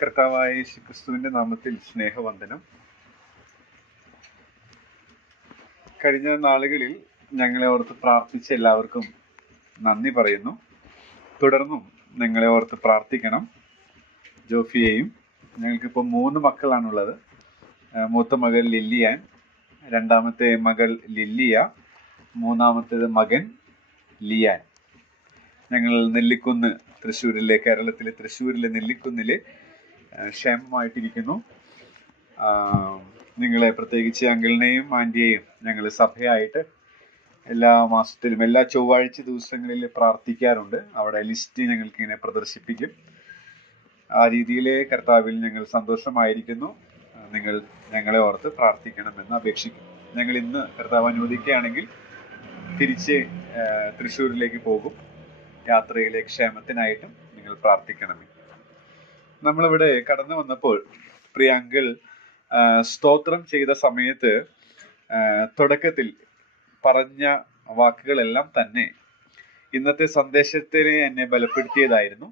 കർത്താവായ യേശുക്രിസ്തുവിന്റെ നാമത്തിൽ സ്നേഹവന്ദനം. കഴിഞ്ഞ നാളുകളിൽ ഞങ്ങളെ ഓർത്ത് പ്രാർത്ഥിച്ച എല്ലാവർക്കും നന്ദി പറയുന്നു. തുടർന്നും നിങ്ങളെ ഓർത്ത് പ്രാർത്ഥിക്കണം. ജോഫിയെയും, ഞങ്ങൾക്കിപ്പോൾ 3 മക്കളാണുള്ളത്. മൂത്ത മകൾ ലില്ലിയാൻ, രണ്ടാമത്തെ മകൾ ലില്ലിയ, മൂന്നാമത്തേത് മകൻ ലിയാൻ. ഞങ്ങൾ നെല്ലിക്കുന്ന്, കേരളത്തിലെ തൃശ്ശൂരിലെ നെല്ലിക്കുന്നില് ക്ഷേമമായിട്ടിരിക്കുന്നു. നിങ്ങളെ, പ്രത്യേകിച്ച് അങ്കിളിനെയും ആൻറ്റിയെയും ഞങ്ങൾ സഭയായിട്ട് എല്ലാ മാസത്തിലും എല്ലാ ചൊവ്വാഴ്ച ദിവസങ്ങളിൽ പ്രാർത്ഥിക്കാറുണ്ട്. അവിടെ ലിസ്റ്റ് ഞങ്ങൾക്ക് ഇങ്ങനെ പ്രദർശിപ്പിക്കും. ആ രീതിയിൽ കർത്താവിൽ ഞങ്ങൾ സന്തോഷമായിരിക്കുന്നു. നിങ്ങൾ ഞങ്ങളെ ഓർത്ത് പ്രാർത്ഥിക്കണമെന്ന് അപേക്ഷിക്കും. ഞങ്ങൾ ഇന്ന് കർത്താവ് അനുവദിക്കുകയാണെങ്കിൽ തിരിച്ച് തൃശ്ശൂരിലേക്ക് പോകും. യാത്രയിലെ ക്ഷേമത്തിനായിട്ടും നിങ്ങൾ പ്രാർത്ഥിക്കണമേ. നമ്മളിവിടെ കടന്നു വന്നപ്പോൾ പ്രിയ അങ്കിൾ സ്തോത്രം ചെയ്ത സമയത്ത് തുടക്കത്തിൽ പറഞ്ഞ വാക്കുകളെല്ലാം തന്നെ ഇന്നത്തെ സന്ദേശത്തിന് എന്നെ ബലപ്പെടുത്തിയതായിരുന്നു.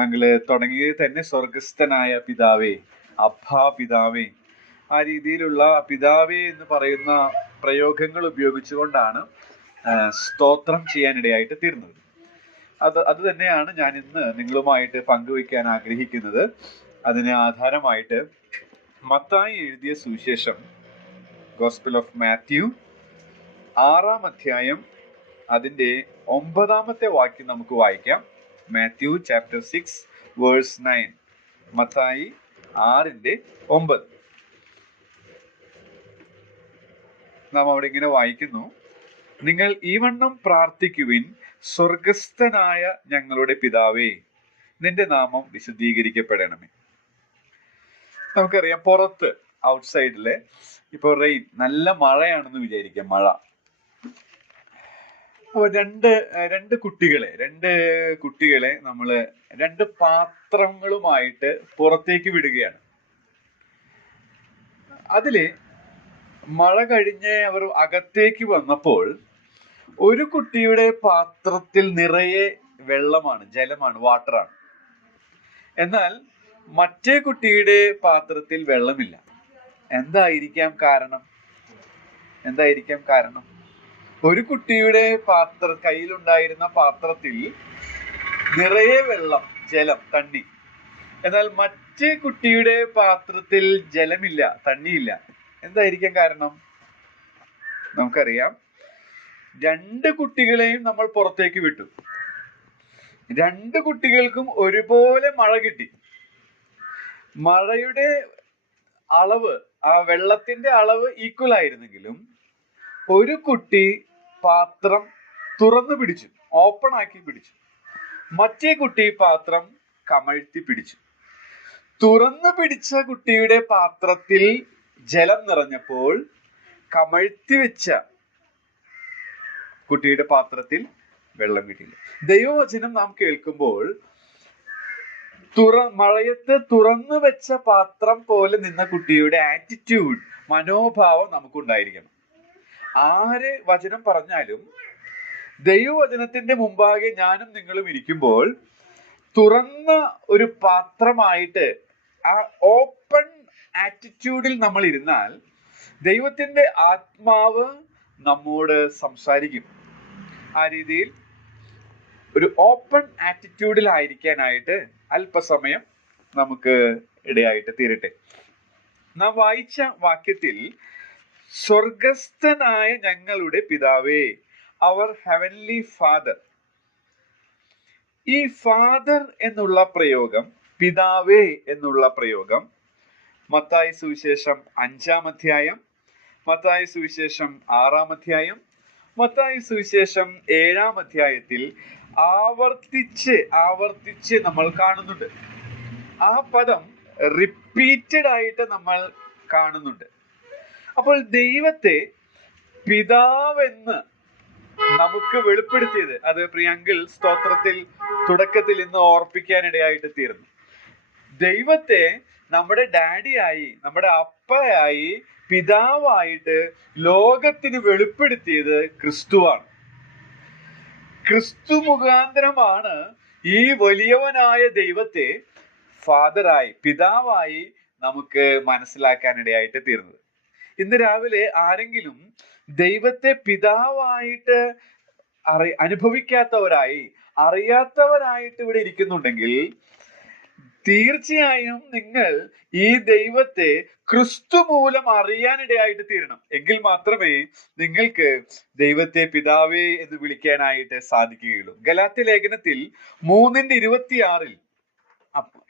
അങ്കിള് തുടങ്ങിയത് തന്നെ സ്വർഗസ്ഥനായ പിതാവേ, അബ്ബാ പിതാവേ, ആ രീതിയിലുള്ള പിതാവേ എന്ന് പറയുന്ന പ്രയോഗങ്ങൾ ഉപയോഗിച്ചുകൊണ്ടാണ് സ്തോത്രം ചെയ്യാനിടയായിട്ട് തീർന്നത്. അത് തന്നെയാണ് ഞാൻ ഇന്ന് നിങ്ങളുമായിട്ട് പങ്കുവയ്ക്കാൻ ആഗ്രഹിക്കുന്നത്. അതിന് ആധാരമായിട്ട് മത്തായി എഴുതിയ സുവിശേഷം, ഗോസ്പൽ ഓഫ് മാത്യു 6-ാം അധ്യായം അതിന്റെ 9-ാമത്തെ വാക്യം നമുക്ക് വായിക്കാം. Matthew chapter 6 verse 9. മത്തായി 6:9. നാം അവിടെ ഇങ്ങനെ വായിക്കുന്നു: നിങ്ങൾ ഈ വണ്ണം പ്രാർത്ഥിക്കുവിൻ, സ്വർഗസ്ഥനായ ഞങ്ങളുടെ പിതാവേ, നിന്റെ നാമം വിശുദ്ധീകരിക്കപ്പെടണമേ. നമുക്കറിയാം, പുറത്ത് ഔട്ട്സൈഡില് ഇപ്പൊ റെയിൻ, നല്ല മഴയാണെന്ന് വിചാരിക്കാം. മഴ. അപ്പൊ രണ്ട് കുട്ടികളെ നമ്മള് 2 പാത്രങ്ങളുമായിട്ട് പുറത്തേക്ക് വിടുകയാണ്. അതില് മഴ കഴിഞ്ഞ് അവർ അകത്തേക്ക് വന്നപ്പോൾ ഒരു കുട്ടിയുടെ പാത്രത്തിൽ നിറയെ വെള്ളമാണ്, ജലമാണ്, വാട്ടറാണ്. എന്നാൽ മറ്റേ കുട്ടിയുടെ പാത്രത്തിൽ വെള്ളമില്ല. എന്തായിരിക്കാം കാരണം? ഒരു കുട്ടിയുടെ കയ്യിലുണ്ടായിരുന്ന പാത്രത്തിൽ നിറയെ വെള്ളം, ജലം, തണ്ണി. എന്നാൽ മറ്റേ കുട്ടിയുടെ പാത്രത്തിൽ ജലമില്ല, തണ്ണിയില്ല. എന്തായിരിക്കാം കാരണം? നമുക്കറിയാം, 2 കുട്ടികളെയും നമ്മൾ പുറത്തേക്ക് വിട്ടു. 2 കുട്ടികൾക്കും ഒരുപോലെ മഴ കിട്ടി. മഴയുടെ അളവ്, ആ വെള്ളത്തിന്റെ അളവ് ഈക്വൽ ആയിരുന്നെങ്കിലും ഒരു കുട്ടി പാത്രം തുറന്നു പിടിച്ചു, ഓപ്പൺ ആക്കി പിടിച്ചു. മറ്റേ കുട്ടി പാത്രം കമഴ്ത്തി പിടിച്ചു. തുറന്നു പിടിച്ച കുട്ടിയുടെ പാത്രത്തിൽ ജലം നിറഞ്ഞപ്പോൾ കമഴ്ത്തി വെച്ച കുട്ടിയുടെ പാത്രത്തിൽ വെള്ളം കിട്ടിയില്ല. ദൈവവചനം നാം കേൾക്കുമ്പോൾ മഴയത്ത് തുറന്നു വെച്ച പാത്രം പോലെ നിന്ന കുട്ടിയുടെ ആറ്റിറ്റ്യൂഡ്, മനോഭാവം നമുക്കുണ്ടായിരിക്കണം. ആര് വചനം പറഞ്ഞാലും ദൈവവചനത്തിന്റെ മുമ്പാകെ ഞാനും നിങ്ങളും ഇരിക്കുമ്പോൾ തുറന്ന ഒരു പാത്രമായിട്ട് ആ ഓപ്പൺ ആറ്റിറ്റ്യൂഡിൽ നമ്മൾ ഇരുന്നാൽ ദൈവത്തിന്റെ ആത്മാവ് നമ്മോട് സംസാരിക്കും. ആ രീതിയിൽ ഒരു ഓപ്പൺ ആറ്റിറ്റ്യൂഡിൽ ആയിരിക്കാനായിട്ട് അല്പസമയം നമുക്ക് ഇടയായിട്ട് തീരട്ടെ. നാം വായിച്ച വാക്യത്തിൽ സ്വർഗസ്ഥനായ ഞങ്ങളുടെ പിതാവേ, അവർ ഹെവൻലി ഫാദർ. ഈ ഫാദർ എന്നുള്ള പ്രയോഗം, പിതാവേ എന്നുള്ള പ്രയോഗം മത്തായി സുവിശേഷം 5-ാം അധ്യായം, മത്തായി സുവിശേഷം 6-ാം അധ്യായം, മത്തായി സുവിശേഷം 7-ാം അധ്യായത്തിൽ ആവർത്തിച്ച് നമ്മൾ കാണുന്നുണ്ട്. ആ പദം റിപ്പീറ്റഡ് ആയിട്ട് നമ്മൾ കാണുന്നുണ്ട്. അപ്പോൾ ദൈവത്തെ പിതാവെന്ന് നമുക്ക് വെളിപ്പെടുത്തിയത്, അത് പ്രിയ അങ്കിൾ സ്തോത്രത്തിൽ തുടക്കത്തിൽ ഇന്ന് ഓർപ്പിക്കാനിടയായിട്ട് തീർന്നു. ദൈവത്തെ നമ്മുടെ ഡാഡിയായി, നമ്മുടെ അപ്പയായി, പിതാവായിട്ട് ലോകത്തിന് വെളിപ്പെടുത്തിയത് ക്രിസ്തുവാണ്. ക്രിസ്തു മുഖാന്തരമാണ് ഈ വലിയവനായ ദൈവത്തെ ഫാദറായി, പിതാവായി നമുക്ക് മനസ്സിലാക്കാനിടയായിട്ട് തീർന്നത്. ഇന്ന് രാവിലെ ആരെങ്കിലും ദൈവത്തെ പിതാവായിട്ട് അനുഭവിക്കാത്തവരായി, അറിയാത്തവരായിട്ട് ഇവിടെ ഇരിക്കുന്നുണ്ടെങ്കിൽ തീർച്ചയായും നിങ്ങൾ ഈ ദൈവത്തെ ക്രിസ്തു മൂലം അറിയാനിടയായിട്ട് തീരണം. എങ്കിൽ മാത്രമേ നിങ്ങൾക്ക് ദൈവത്തെ പിതാവേ എന്ന് വിളിക്കാനായിട്ട് സാധിക്കുകയുള്ളൂ. ഗലാത്യ ലേഖനത്തിൽ 3:26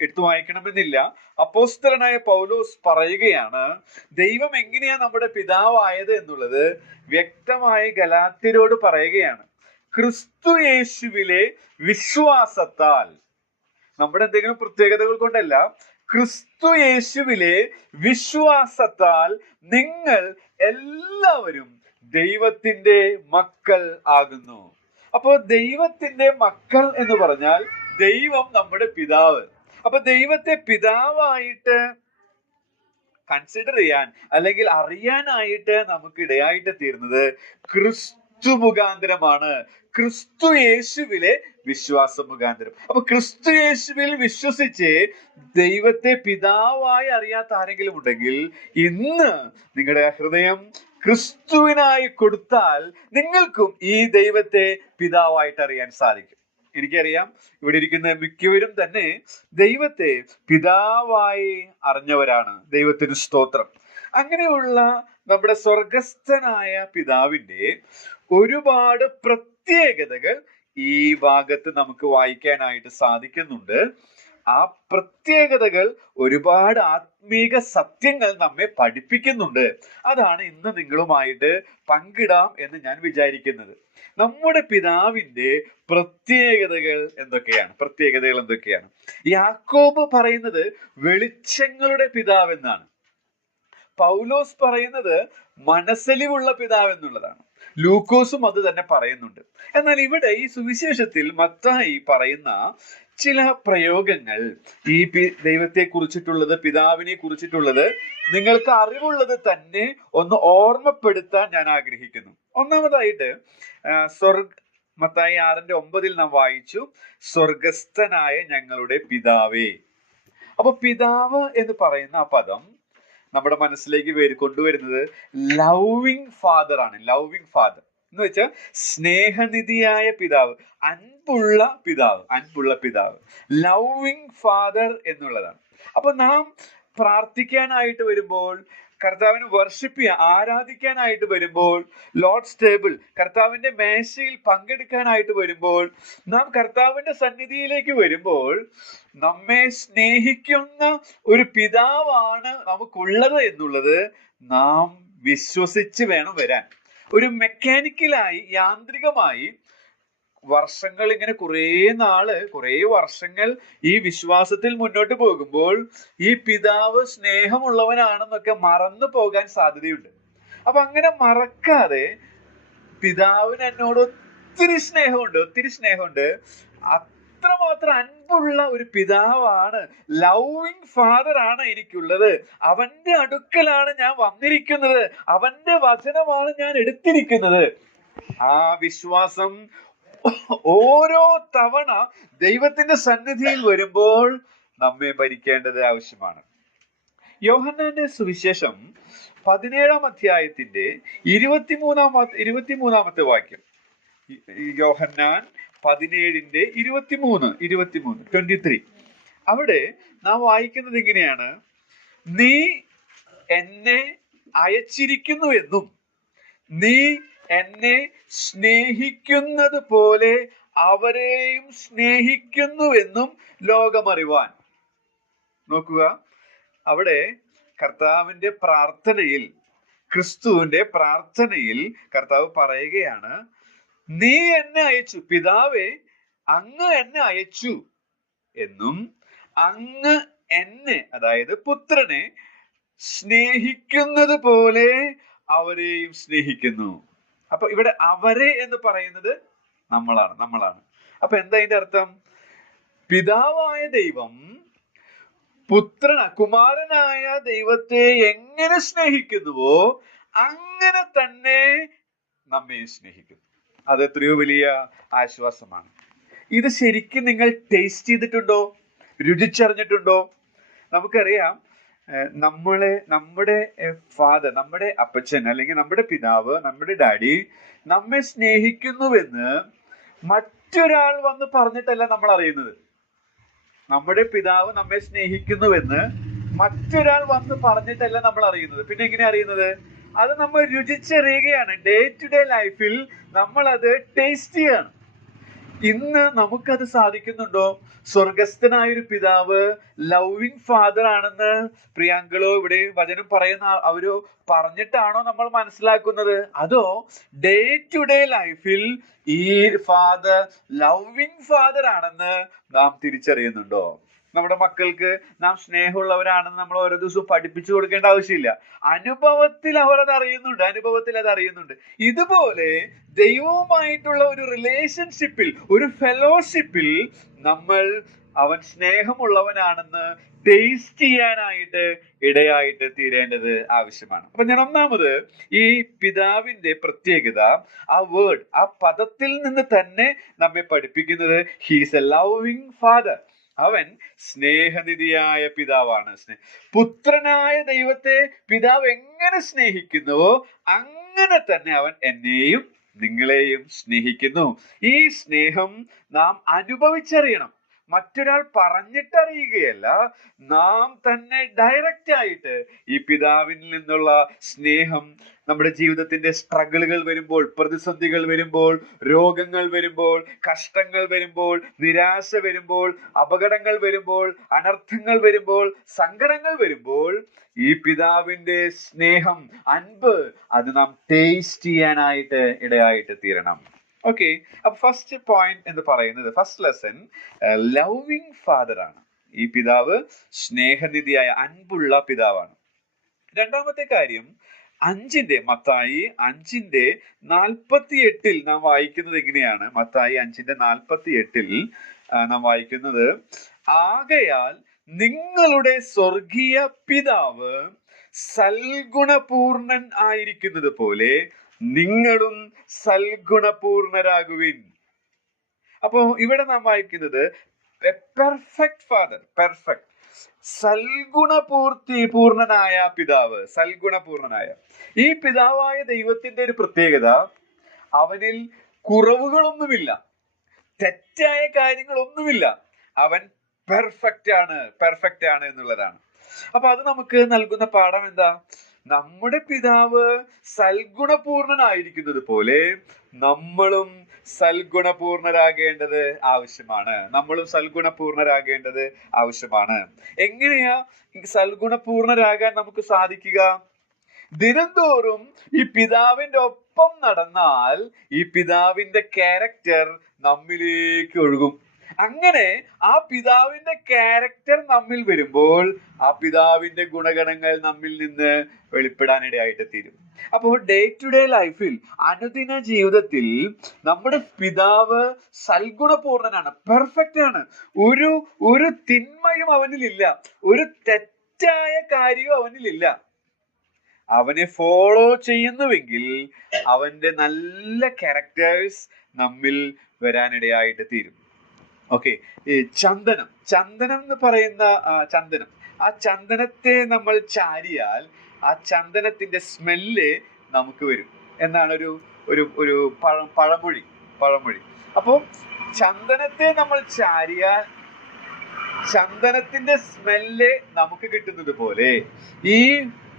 എടുത്തു വായിക്കണമെന്നില്ല, അപ്പോസ്തലനായ പൗലോസ് പറയുകയാണ്, ദൈവം എങ്ങനെയാ നമ്മുടെ പിതാവായത് എന്നുള്ളത് വ്യക്തമായി ഗലാത്യരോട് പറയുകയാണ്. ക്രിസ്തു യേശുവിലെ വിശ്വാസത്താൽ, നമ്മുടെ എന്തെങ്കിലും പ്രത്യേകതകൾ കൊണ്ടല്ല, ക്രിസ്തു യേശുവിലെ വിശ്വാസത്താൽ നിങ്ങൾ എല്ലാവരും ദൈവത്തിന്റെ മക്കൾ ആകുന്നു. അപ്പോ ദൈവത്തിന്റെ മക്കൾ എന്ന് പറഞ്ഞാൽ ദൈവം നമ്മുടെ പിതാവ്. അപ്പൊ ദൈവത്തെ പിതാവായിട്ട് കൺസിഡർ ചെയ്യാൻ അല്ലെങ്കിൽ അറിയാനായിട്ട് നമുക്ക് ഇടയായിട്ട് തീർന്നത് ക്രിസ്തു മുഖാന്തരമാണ്, ക്രിസ്തു യേശുവിലെ വിശ്വാസം മുഖാന്തരം. അപ്പൊ ക്രിസ്തു യേശുവിൽ വിശ്വസിച്ച് ദൈവത്തെ പിതാവായി അറിയാത്ത ആരെങ്കിലും ഉണ്ടെങ്കിൽ ഇന്ന് നിങ്ങളുടെ ഹൃദയം ക്രിസ്തുവിനായി കൊടുത്താൽ നിങ്ങൾക്കും ഈ ദൈവത്തെ പിതാവായിട്ട് അറിയാൻ സാധിക്കും. എനിക്കറിയാം ഇവിടെ ഇരിക്കുന്ന മിക്കവരും തന്നെ ദൈവത്തെ പിതാവായി അറിഞ്ഞവരാണ്. ദൈവത്തിന് സ്തോത്രം. അങ്ങനെയുള്ള നമ്മുടെ സ്വർഗസ്ഥനായ പിതാവിന്റെ ഒരുപാട് പ്രത്യേകതകൾ ഈ ഭാഗത്ത് നമുക്ക് വായിക്കാനായിട്ട് സാധിക്കുന്നുണ്ട്. ആ പ്രത്യേകതകൾ ഒരുപാട് ആത്മീക സത്യങ്ങൾ നമ്മെ പഠിപ്പിക്കുന്നുണ്ട്. അതാണ് ഇന്ന് നിങ്ങളുമായിട്ട് പങ്കിടാം എന്ന് ഞാൻ വിചാരിക്കുന്നത്. നമ്മുടെ പിതാവിന്റെ പ്രത്യേകതകൾ എന്തൊക്കെയാണ്? യാക്കോബ് പറയുന്നത് വെളിച്ചങ്ങളുടെ പിതാവ് എന്നാണ്. പൗലോസ് പറയുന്നത് മനസ്സലിവുള്ള പിതാവ് എന്നുള്ളതാണ്. ലൂക്കോസും അത് തന്നെ പറയുന്നുണ്ട്. എന്നാൽ ഇവിടെ ഈ സുവിശേഷത്തിൽ മത്തായി പറയുന്ന ചില പ്രയോഗങ്ങൾ, ഈ ദൈവത്തെ കുറിച്ചിട്ടുള്ളത്, പിതാവിനെ കുറിച്ചിട്ടുള്ളത് നിങ്ങൾക്ക് അറിവുള്ളത് തന്നെ ഒന്ന് ഓർമ്മപ്പെടുത്താൻ ഞാൻ ആഗ്രഹിക്കുന്നു. ഒന്നാമതായിട്ട് മത്തായി 6:9 നാം വായിച്ചു, സ്വർഗസ്ഥനായ ഞങ്ങളുടെ പിതാവേ. അപ്പൊ പിതാവ് എന്ന് പറയുന്ന ആ പദം നമ്മുടെ മനസ്സിലേക്ക് കൊണ്ടുവരുന്നത് ലവിങ് ഫാദർ ആണ്. ലവിങ് ഫാദർ എന്ന് വെച്ചാൽ സ്നേഹനിധിയായ പിതാവ്, അൻപുള്ള പിതാവ്, ലവിങ് ഫാദർ എന്നുള്ളതാണ്. അപ്പൊ നാം പ്രാർത്ഥിക്കാനായിട്ട് വരുമ്പോൾ, കർത്താവിന് വർഷിപ്പ് ചെയ്യാൻ, ആരാധിക്കാനായിട്ട് വരുമ്പോൾ, ലോർഡ്സ് ടേബിൾ കർത്താവിന്റെ മേശയിൽ പങ്കെടുക്കാനായിട്ട് വരുമ്പോൾ, നാം കർത്താവിന്റെ സന്നിധിയിലേക്ക് വരുമ്പോൾ നമ്മെ സ്നേഹിക്കുന്ന ഒരു പിതാവാണ് നമുക്കുള്ളത് എന്നുള്ളത് നാം വിശ്വസിച്ച് വേണം വരാൻ. ഒരു മെക്കാനിക്കലായി, യാന്ത്രികമായി വർഷങ്ങൾ ഇങ്ങനെ കുറേ വർഷങ്ങൾ ഈ വിശ്വാസത്തിൽ മുന്നോട്ട് പോകുമ്പോൾ ഈ പിതാവ് സ്നേഹമുള്ളവനാണെന്നൊക്കെ മറന്നു പോകാൻ സാധ്യതയുണ്ട്. അപ്പൊ അങ്ങനെ മറക്കാതെ, പിതാവിന് എന്നോട് ഒത്തിരി സ്നേഹമുണ്ട്, അത്രമാത്രം അൻപുള്ള ഒരു പിതാവാണ്, ലവിങ് ഫാദർ ആണ് എനിക്കുള്ളത്, അവന്റെ അടുക്കലാണ് ഞാൻ വന്നിരിക്കുന്നത്, അവന്റെ വചനമാണ് ഞാൻ എടുത്തിരിക്കുന്നത്. ആ വിശ്വാസം ഓരോ തവണ ദൈവത്തിന്റെ സന്നിധിയിൽ വരുമ്പോൾ നമ്മെ ഭരിക്കേണ്ടത് ആവശ്യമാണ്. യോഹന്നാന്റെ സുവിശേഷം 17-ാം അധ്യായത്തിന്റെ 23-ാമത്തെ വാക്യം, യോഹന്നാൻ 17:23 അവിടെ നാം വായിക്കുന്നത് ഇങ്ങനെയാണ്, നീ എന്നെ അയച്ചിരിക്കുന്നുവെന്നും നീ എന്നെ സ്നേഹിക്കുന്നത് പോലെ അവരെയും സ്നേഹിക്കുന്നുവെന്നും ലോകമറിവാൻ. നോക്കുക, അവിടെ കർത്താവിന്റെ പ്രാർത്ഥനയിൽ, ക്രിസ്തുവിന്റെ പ്രാർത്ഥനയിൽ കർത്താവ് പറയുകയാണ്, നീ എന്നെ അയച്ചു, പിതാവേ അങ്ങ് എന്നെ അയച്ചു എന്നും അങ്ങ് എന്നെ, അതായത് പുത്രനെ സ്നേഹിക്കുന്നത് പോലെ അവരെയും സ്നേഹിക്കുന്നു. അപ്പൊ ഇവിടെ അവരെ എന്ന് പറയുന്നത് നമ്മളാണ്. അപ്പൊ എന്താ ഇതിന്റെ അർത്ഥം? പിതാവായ ദൈവം കുമാരനായ ദൈവത്തെ എങ്ങനെ സ്നേഹിക്കുന്നുവോ അങ്ങനെ തന്നെ നമ്മെ സ്നേഹിക്കുന്നു. അത് എത്രയോ വലിയ ആശ്വാസമാണ്. ഇത് ശരിക്കും നിങ്ങൾ ടേസ്റ്റ് ചെയ്തിട്ടുണ്ടോ? രുചിച്ചറിഞ്ഞിട്ടുണ്ടോ? നമുക്കറിയാം, നമ്മുടെ ഫാദർ, നമ്മുടെ അപ്പച്ചൻ അല്ലെങ്കിൽ നമ്മുടെ പിതാവ്, നമ്മുടെ ഡാഡി നമ്മെ സ്നേഹിക്കുന്നുവെന്ന് മറ്റൊരാൾ വന്ന് പറഞ്ഞിട്ടല്ല നമ്മൾ അറിയുന്നത്. നമ്മുടെ പിതാവ് നമ്മെ സ്നേഹിക്കുന്നുവെന്ന് മറ്റൊരാൾ വന്ന് പറഞ്ഞിട്ടല്ല നമ്മൾ അറിയുന്നത്. പിന്നെ എങ്ങനെ അറിയുന്നത്? അത് നമ്മൾ രുചിച്ചറിയുകയാണ്. ഡേ ടു ഡേ ലൈഫിൽ നമ്മൾ അത് ടേസ്റ്റ് ചെയ്യാണ്. ഇന്ന് നമുക്കത് സാധിക്കുന്നുണ്ടോ? സ്വർഗസ്ഥനായൊരു പിതാവ് ലവിങ് ഫാദർ ആണെന്ന് പ്രിയാങ്കളോ ഇവിടെ വചനം പറയുന്ന അവരോ പറഞ്ഞിട്ടാണോ നമ്മൾ മനസ്സിലാക്കുന്നത്? അതോ ഡേ ടു ഡേ ലൈഫിൽ ഈ ഫാദർ ലവിങ് ഫാദർ ആണെന്ന് നാം തിരിച്ചറിയുന്നുണ്ടോ? നമ്മുടെ മക്കൾക്ക് നാം സ്നേഹമുള്ളവരാണെന്ന് നമ്മൾ ഓരോ ദിവസവും പഠിപ്പിച്ചു കൊടുക്കേണ്ട ആവശ്യമില്ല. അനുഭവത്തിൽ അവർ അത് അറിയുന്നുണ്ട്. ഇതുപോലെ ദൈവവുമായിട്ടുള്ള ഒരു റിലേഷൻഷിപ്പിൽ, ഒരു ഫെലോഷിപ്പിൽ നമ്മൾ അവൻ സ്നേഹമുള്ളവനാണെന്ന് ടേസ്റ്റ് ചെയ്യാനായിട്ട് ഇടയായിട്ട് തീരേണ്ടത് ആവശ്യമാണ്. അപ്പൊ ഞാൻ ഒന്നാമത് ഈ പിതാവിന്റെ പ്രത്യേകത, ആ വേർഡ്, ആ പദത്തിൽ നിന്ന് തന്നെ നമ്മെ പഠിപ്പിക്കുന്നത് ഹീസ് എ ലവിങ് ഫാദർ. അവൻ സ്നേഹനിധിയായ പിതാവാണ്. പുത്രനായ ദൈവത്തെ പിതാവ് എങ്ങനെ സ്നേഹിക്കുന്നുവോ അങ്ങനെ തന്നെ അവൻ എന്നെയും നിങ്ങളെയും സ്നേഹിക്കുന്നു. ഈ സ്നേഹം നാം അനുഭവിച്ചറിയണം. മറ്റൊരാൾ പറഞ്ഞിട്ടറിയുകയല്ല, നാം തന്നെ ഡയറക്റ്റ് ആയിട്ട് ഈ പിതാവിൽ നിന്നുള്ള സ്നേഹം നമ്മുടെ ജീവിതത്തിന്റെ സ്ട്രഗിളുകൾ വരുമ്പോൾ, പ്രതിസന്ധികൾ വരുമ്പോൾ, രോഗങ്ങൾ വരുമ്പോൾ, കഷ്ടങ്ങൾ വരുമ്പോൾ, നിരാശ വരുമ്പോൾ, അപകടങ്ങൾ വരുമ്പോൾ, അനർത്ഥങ്ങൾ വരുമ്പോൾ, സങ്കടങ്ങൾ വരുമ്പോൾ ഈ പിതാവിന്റെ സ്നേഹം, അൻപ് അത് നാം ടേസ്റ്റ് ചെയ്യാനായിട്ട് ഇടയായിട്ട് തീരണം. ഓക്കെ, അപ്പൊ ഫസ്റ്റ് പോയിന്റ് എന്ന് പറയുന്നത്, ഫസ്റ്റ് ലെസൺ ലവിങ് ഫാദർ ആണ്. ഈ പിതാവ് സ്നേഹനിധിയായ അൻപുള്ള പിതാവാണ്. രണ്ടാമത്തെ കാര്യം, മത്തായി 5:48 നാം വായിക്കുന്നത് എങ്ങനെയാണ്? മത്തായി 5:48 നാം വായിക്കുന്നത്, ആകയാൽ നിങ്ങളുടെ സ്വർഗീയ പിതാവ് സൽഗുണപൂർണൻ ആയിരിക്കുന്നത് പോലെ നിങ്ങളും സൽഗുണപൂർണരാകുവിൻ. അപ്പോ ഇവിടെ നാം വായിക്കുന്നത് പെർഫെക്റ്റ് ഫാദർ, പെർഫെക്റ്റ് പൂർണനായ പിതാവ്, സൽഗുണപൂർണനായ ഈ പിതാവായ ദൈവത്തിന്റെ ഒരു പ്രത്യേകത, അവനിൽ കുറവുകളൊന്നുമില്ല, തെറ്റായ കാര്യങ്ങളൊന്നുമില്ല. അവൻ പെർഫെക്റ്റ് ആണ് എന്നുള്ളതാണ്. അപ്പൊ അത് നമുക്ക് നൽകുന്ന പാഠം എന്താ? നമ്മുടെ പിതാവ് സൽഗുണപൂർണനായിരിക്കുന്നത് പോലെ നമ്മളും സൽഗുണപൂർണരാകേണ്ടത് ആവശ്യമാണ്. എങ്ങനെയാ സൽഗുണപൂർണരാകാൻ നമുക്ക് സാധിക്കുക? ദിനംതോറും ഈ പിതാവിന്റെ ഒപ്പം നടന്നാൽ ഈ പിതാവിന്റെ ക്യാരക്ടർ നമ്മിലേക്ക് ഒഴുകും. അങ്ങനെ ആ പിതാവിന്റെ ക്യാരക്ടർ നമ്മിൽ വരുമ്പോൾ ആ പിതാവിന്റെ ഗുണഗണങ്ങൾ നമ്മിൽ നിന്ന് വെളിപ്പെടാനിടയായിട്ട് തീരും. അപ്പോൾ ഡേ ടു ഡേ ലൈഫിൽ, അനുദിന ജീവിതത്തിൽ നമ്മുടെ പിതാവ് സൽഗുണപൂർണനാണ്, പെർഫെക്റ്റ് ആണ്. ഒരു തിന്മയും അവനിലില്ല, ഒരു തെറ്റായ കാര്യവും അവനിലില്ല. അവനെ ഫോളോ ചെയ്യുന്നുവെങ്കിൽ അവന്റെ നല്ല ക്യാരക്ടേഴ്സ് നമ്മിൽ വരാനിടയായിട്ട് തീരും. ഓക്കെ, ഈ ചന്ദനം എന്ന് പറയുന്ന ചന്ദനം, ആ ചന്ദനത്തെ നമ്മൾ ചാരിയാൽ ആ ചന്ദനത്തിന്റെ സ്മെല്ല് നമുക്ക് വരും എന്നാണ് ഒരു പഴമൊഴി. അപ്പോ ചന്ദനത്തെ നമ്മൾ ചാരിയാൽ ചന്ദനത്തിന്റെ സ്മെല്ല് നമുക്ക് കിട്ടുന്നത് പോലെ ഈ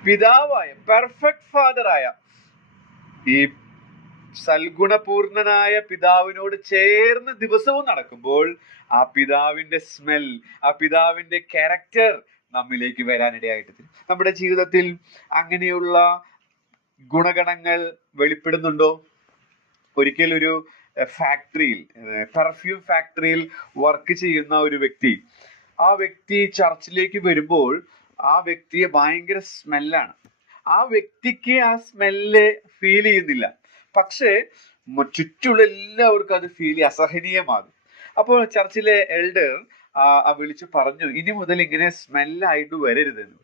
പിതാവായ പെർഫെക്റ്റ് ഫാദറായ ഈ സൽഗുണപൂർണനായ പിതാവിനോട് ചേർന്ന് ദിവസവും നടക്കുമ്പോൾ ആ പിതാവിന്റെ സ്മെൽ, ആ പിതാവിന്റെ ക്യാരക്ടർ നമ്മിലേക്ക് വരാനിടയായിട്ട് തീരും. നമ്മുടെ ജീവിതത്തിൽ അങ്ങനെയുള്ള ഗുണഗണങ്ങൾ വെളിപ്പെടുന്നുണ്ടോ? ഒരിക്കൽ ഒരു ഫാക്ടറിയിൽ, പെർഫ്യൂം ഫാക്ടറിയിൽ വർക്ക് ചെയ്യുന്ന ഒരു വ്യക്തി, ആ വ്യക്തി ചർച്ചിലേക്ക് വരുമ്പോൾ ആ വ്യക്തിയെ ഭയങ്കര സ്മെല്ലാണ്. ആ വ്യക്തിക്ക് ആ സ്മെല്ല് ഫീൽ ചെയ്യുന്നില്ല, പക്ഷേ ചുറ്റുള്ള എല്ലാവർക്കും അത് ഫീൽ അസഹനീയമാകും. അപ്പോൾ ചർച്ചിലെ എൽഡർ വിളിച്ചു പറഞ്ഞു, ഇനി മുതൽ ഇങ്ങനെ സ്മെല്ലായിട്ട് വരരുതെന്ന്.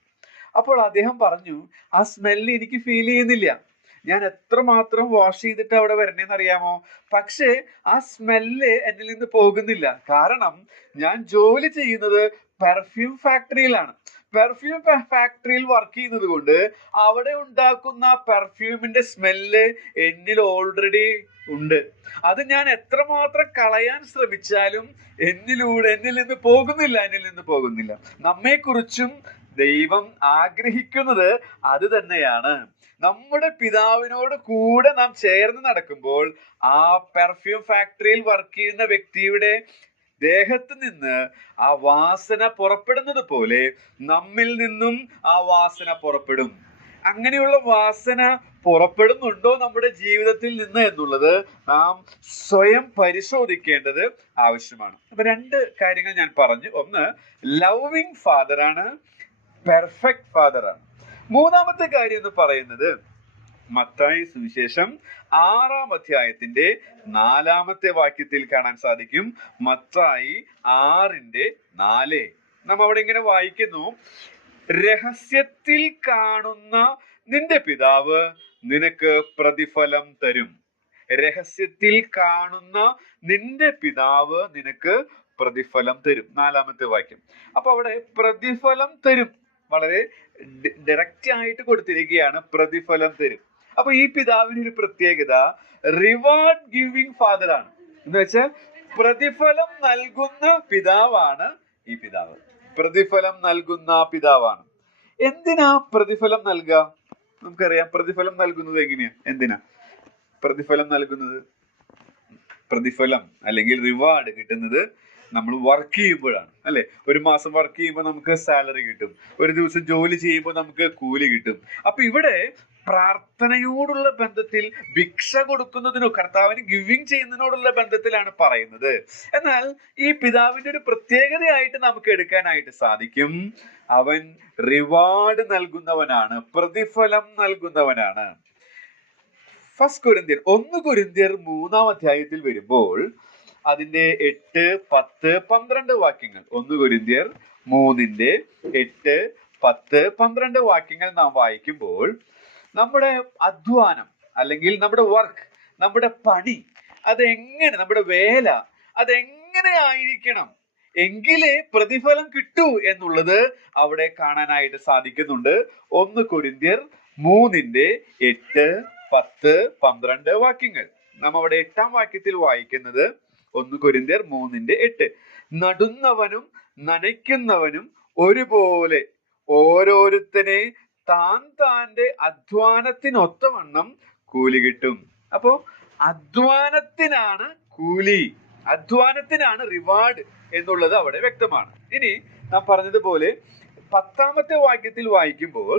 അപ്പോൾ അദ്ദേഹം പറഞ്ഞു, ആ സ്മെല്ല് എനിക്ക് ഫീൽ ചെയ്യുന്നില്ല, ഞാൻ എത്രമാത്രം വാഷ് ചെയ്തിട്ട് അവിടെ വരണേന്ന് അറിയാമോ? പക്ഷേ ആ സ്മെല്ല് എന്നിൽ നിന്ന് പോകുന്നില്ല. കാരണം ഞാൻ ജോലി ചെയ്യുന്നത് പെർഫ്യൂം ഫാക്ടറിയിലാണ്. പെർഫ്യൂം ഫാക്ടറിയിൽ വർക്ക് ചെയ്യുന്നത് കൊണ്ട് അവിടെ ഉണ്ടാക്കുന്ന പെർഫ്യൂമിന്റെ സ്മെല്ല് എന്നിൽ ഓൾറെഡി ഉണ്ട്. അത് ഞാൻ എത്രമാത്രം കളയാൻ ശ്രമിച്ചാലും എന്നിൽ നിന്ന് പോകുന്നില്ല. നമ്മെക്കുറിച്ചും ദൈവം ആഗ്രഹിക്കുന്നത് അത് തന്നെയാണ്. നമ്മുടെ പിതാവിനോട് കൂടെ നാം ചേർന്ന് നടക്കുമ്പോൾ ആ പെർഫ്യൂം ഫാക്ടറിയിൽ വർക്ക് ചെയ്യുന്ന വ്യക്തിയുടെ ദേഹത്ത് നിന്ന് ആ വാസന പുറപ്പെടുന്നത് പോലെ നമ്മിൽ നിന്നും ആ വാസന പുറപ്പെടും. അങ്ങനെയുള്ള വാസന പുറപ്പെടുന്നുണ്ടോ നമ്മുടെ ജീവിതത്തിൽ നിന്ന് എന്നുള്ളത് നാം സ്വയം പരിശോധിക്കേണ്ടത് ആവശ്യമാണ്. അപ്പൊ 2 കാര്യങ്ങൾ ഞാൻ പറഞ്ഞു. ഒന്ന്, ലവിങ് ഫാദർ ആണ്, പെർഫെക്റ്റ് ഫാദർ ആണ്. മൂന്നാമത്തെ കാര്യം എന്ന് പറയുന്നത് മത്തായി സുവിശേഷം 6-ാം അധ്യായത്തിന്റെ 4-ാമത്തെ വാക്യത്തിൽ കാണാൻ സാധിക്കും. മത്തായി 6:4. നാം അവിടെ ഇങ്ങനെ വായിക്കുന്നു, രഹസ്യത്തിൽ കാണുന്ന നിന്റെ പിതാവ് നിനക്ക് പ്രതിഫലം തരും. രഹസ്യത്തിൽ കാണുന്ന നിന്റെ പിതാവ് നിനക്ക് പ്രതിഫലം തരും. 4-ാമത്തെ വാക്യം. അപ്പൊ അവിടെ പ്രതിഫലം തരും വളരെ ഡയറക്റ്റ് ആയിട്ട് കൊടുത്തിരിക്കുകയാണ്, പ്രതിഫലം തരും. അപ്പൊ ഈ പിതാവിന് ഒരു പ്രത്യേകത റിവാർഡ് ഗിവിംഗ് ഫാദർ ആണ്. എന്ന് വെച്ചാൽ പ്രതിഫലം നൽകുന്ന പിതാവാണ് ഈ പിതാവ്. പ്രതിഫലം നൽകുന്ന പിതാവാണ്. എന്തിനാ പ്രതിഫലം നൽകുക? നമുക്കറിയാം പ്രതിഫലം നൽകുന്നത് എങ്ങനെയാ, എന്തിനാ പ്രതിഫലം നൽകുന്നത്? പ്രതിഫലം അല്ലെങ്കിൽ റിവാർഡ് കിട്ടുന്നത് നമ്മൾ വർക്ക് ചെയ്യുമ്പോഴാണ്, അല്ലെ? ഒരു മാസം വർക്ക് ചെയ്യുമ്പോൾ നമുക്ക് സാലറി കിട്ടും, ഒരു ദിവസം ജോലി ചെയ്യുമ്പോൾ നമുക്ക് കൂലി കിട്ടും. അപ്പൊ ഇവിടെ പ്രാർത്ഥനയോടുള്ള ബന്ധത്തിൽ, ഭിക്ഷ കൊടുക്കുന്നതിനോ കർത്താവിന് ഗിവിങ് ചെയ്യുന്നതിനോടുള്ള ബന്ധത്തിലാണ് പറയുന്നത്. എന്നാൽ ഈ പിതാവിന്റെ ഒരു പ്രത്യേകതയായിട്ട് നമുക്ക് എടുക്കാനായിട്ട് സാധിക്കും, അവൻ റിവാർഡ് നൽകുന്നവനാണ്, പ്രതിഫലം നൽകുന്നവനാണ്. 1 കൊരിന്ത്യർ 3-ാം അധ്യായത്തിൽ വരുമ്പോൾ അതിന്റെ 8, 10, 12 വാക്യങ്ങൾ, 1 കൊരിന്ത്യർ 3:8, 10, 12 വാക്യങ്ങൾ നാം വായിക്കുമ്പോൾ നമ്മുടെ അധ്വാനം അല്ലെങ്കിൽ നമ്മുടെ വർക്ക്, നമ്മുടെ പണി, അതെങ്ങനെ, നമ്മുടെ വേല അതെങ്ങനെ ആയിരിക്കണം എങ്കിലേ പ്രതിഫലം കിട്ടൂ എന്നുള്ളത് അവിടെ കാണാനായിട്ട് സാധിക്കുന്നുണ്ട്. 1 കൊരിന്ത്യർ 3:8, 10, 12 വാക്യങ്ങൾ. നാം അവിടെ 8-ാം വാക്യത്തിൽ വായിക്കുന്നത് 1 കൊരിന്ത്യർ 3:8, നടുന്നവനും നനയ്ക്കുന്നവനും ഒരുപോലെ ഓരോരുത്തനെ താന്റെ അധ്വാനത്തിനൊത്തവണ്ണം കൂലി കിട്ടും. അപ്പോ അധ്വാനത്തിനാണ് കൂലി, അധ്വാനത്തിനാണ് റിവാർഡ് എന്നുള്ളത് അവിടെ വ്യക്തമാണ്. ഇനി നാം പറഞ്ഞതുപോലെ 10-ാമത്തെ വാക്യത്തിൽ വായിക്കുമ്പോൾ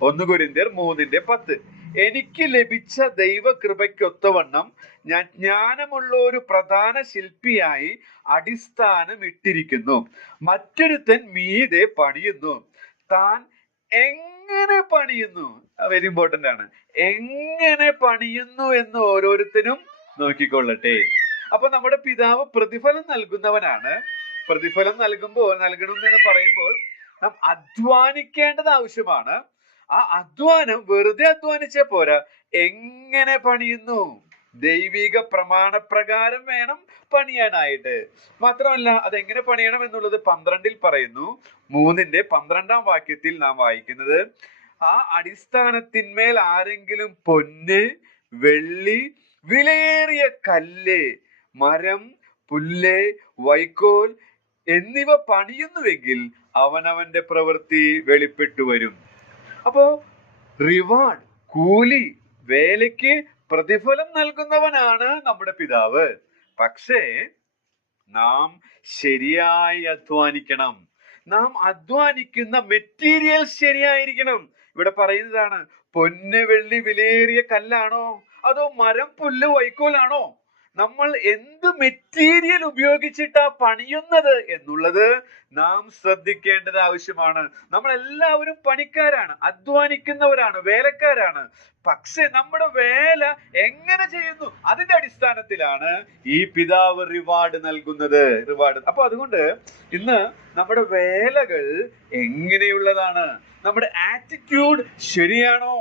1 കൊരിന്ത്യർ 3:10, എനിക്ക് ലഭിച്ച ദൈവകൃപയ്ക്കൊത്തവണ്ണം ഞാൻ ജ്ഞാനമുള്ള ഒരു പ്രധാന ശില്പിയായി അടിസ്ഥാനം ഇട്ടിരിക്കുന്നു. മറ്റൊരുത്തൻ മീതെ പണിയുന്നു. താൻ എങ്ങനെ പണിയുന്നു, വെരി ഇമ്പോർട്ടന്റ് ആണ്, എങ്ങനെ പണിയുന്നു എന്ന് ഓരോരുത്തരും നോക്കിക്കൊള്ളട്ടെ. അപ്പൊ നമ്മുടെ പിതാവ് പ്രതിഫലം നൽകുന്നവനാണ്. പ്രതിഫലം നൽകണമെന്ന് പറയുമ്പോൾ നാം അധ്വാനിക്കേണ്ടത് ആവശ്യമാണ്. ആ അധ്വാനം വെറുതെ അധ്വാനിച്ചേ പോരാ, എങ്ങനെ പണിയുന്നു, ദൈവിക പ്രമാണപ്രകാരം വേണം പണിയാനായിട്ട്. മാത്രമല്ല അതെങ്ങനെ പണിയണം എന്നുള്ളത് 12-ൽ പറയുന്നു. 3:12 വാക്യത്തിൽ നാം വായിക്കുന്നത്, ആ അടിസ്ഥാനത്തിന്മേൽ ആരെങ്കിലും പൊന്ന്, വെള്ളി, വിലയേറിയ കല്ല്, മരം, പുല്ല്, വൈക്കോൽ എന്നിവ പണിയുന്നുവെങ്കിൽ അവനവന്റെ പ്രവൃത്തി വെളിപ്പെട്ടു വരും. അപ്പോ റിവാർഡ്, കൂലി, വേലയ്ക്ക് പ്രതിഫലം നൽകുന്നവനാണ് നമ്മുടെ പിതാവ്. പക്ഷേ നാം ശരിയായി അധ്വാനിക്കണം. നാം അധ്വാനിക്കുന്ന മെറ്റീരിയൽ ശരിയായിരിക്കണം. ഇവിടെ പറയുന്നതാണ്, പൊന്ന്, വെള്ളി, വിലയേറിയ കല്ലാണോ അതോ മരം, പുല്ല്, വൈക്കോലാണോ? നമ്മൾ എന്ത് മെറ്റീരിയൽ ഉപയോഗിച്ചിട്ടാ പണിയുന്നത് എന്നുള്ളത് നാം ശ്രദ്ധിക്കേണ്ടത് ആവശ്യമാണ്. നമ്മൾ എല്ലാവരും പണിക്കാരാണ്, അധ്വാനിക്കുന്നവരാണ്, വേലക്കാരാണ്. പക്ഷെ നമ്മുടെ വേല എങ്ങനെ ചെയ്യുന്നു അതിന്റെ അടിസ്ഥാനത്തിലാണ് ഈ പിതാവ് റിവാർഡ് നൽകുന്നത്. അപ്പൊ അതുകൊണ്ട് ഇന്ന് നമ്മുടെ വേലകൾ എങ്ങനെയുള്ളതാണ്, നമ്മുടെ ആറ്റിറ്റ്യൂഡ് ശരിയാണോ,